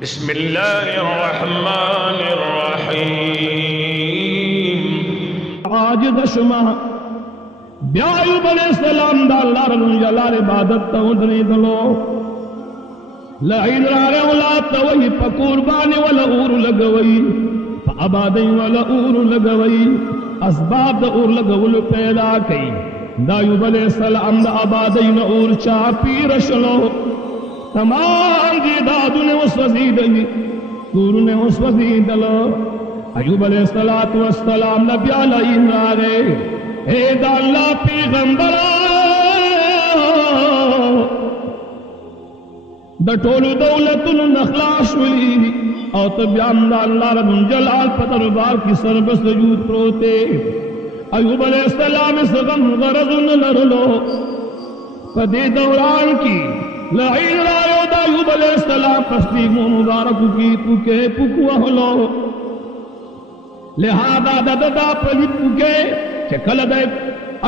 بسم اللہ الرحمن الرحیم. عاجز شما بیا ایوب علیہ السلام دا اللہ رب جلال عبادت تا ادنی دلو لعین رارے اولاد تا وہی پا قربانی والا اور لگوئی پا عبادی والا اور لگوئی اسباب دا اور لگول پیدا کئی دا ایوب علیہ السلام دا عبادی نا اور چاپی رشلو تمام جیدادو نے اس وزید لی کورو نے اس وزید لو ایوب علیہ السلام نبی علیہ نارے اے دا اللہ پیغمبر دا ٹولو دولتن نخلاش ولی او تبیان دا اللہ رب جلال پتربار کی سرب سجود پروتے ایوب علیہ السلام اس غم غرضن لرلو پدی دوران کی لعین رایو دا ایوب علیہ السلام پستی مبارکو کی پوکے پوکو احلو لہذا دا پلی پوکے چکل دے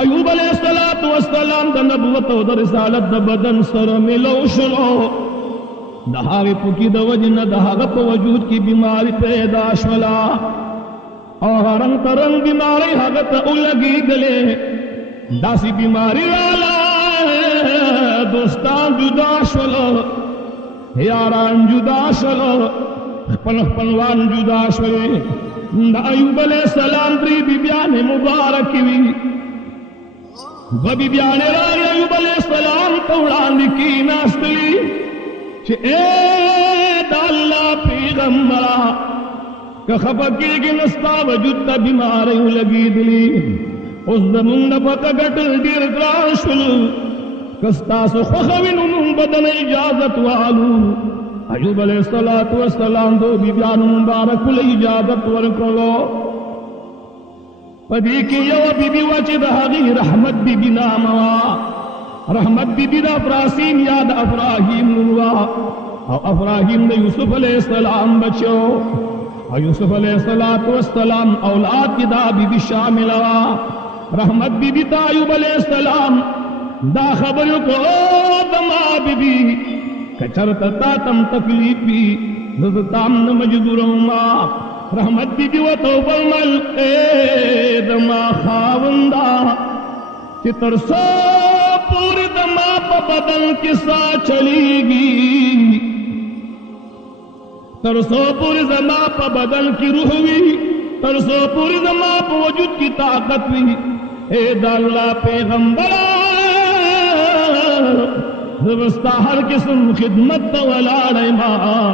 ایوب علیہ السلام دا نبوت و دا رسالت دا بدن سر ملو شلو دا ہاگی پوکی دا وجن دا ہاگا پا وجود کی بیماری پیدا شولا اور رنگ ترنگ بیماری ہاگا تا اولگی دلے دا سی بیماری رالا دوستان جدا شلو یاران جدا شلو پنوان جدا شلو دا ایوب علیہ السلام دری بی بیان مبارکی وی و بی بیان رائی ایوب علیہ السلام توڑان کی ناستلی چھ اے دا اللہ پیغمبرہ کہ خفکی کی نستا وجود تا بیماری لگی دلی اس دمون نفقہ گٹل دیر گران شلو کستاس خوخوین انہوں بدن اجازت والو ایوب علیہ السلام دو بی بیان مبارک اجازت ورکلو پدی کی یو بی بی وچد حقی رحمت بی بی ناموا رحمت بی بی دا افراسیم یاد افراہیم نوا او افراہیم دا یوسف علیہ السلام بچو او یوسف علیہ السلام اولاد کی دا بی بی شاملوا رحمت بی بی تا ایوب علیہ السلام دا خبر کو دما بی بی کچرتا تا تم تکلیف بھی نزتام نمجدور ما رحمت بی بی و توب المل اے دما خاوندا چی ترسو پوری دما پا بدن کسا چلی گی ترسو پوری دما پا بدن کی روح وی ترسو پوری دما پا وجود کی طاقت وی اے دا اللہ پیغمبرہ زبستا ہر قسم خدمت ولا رحمہ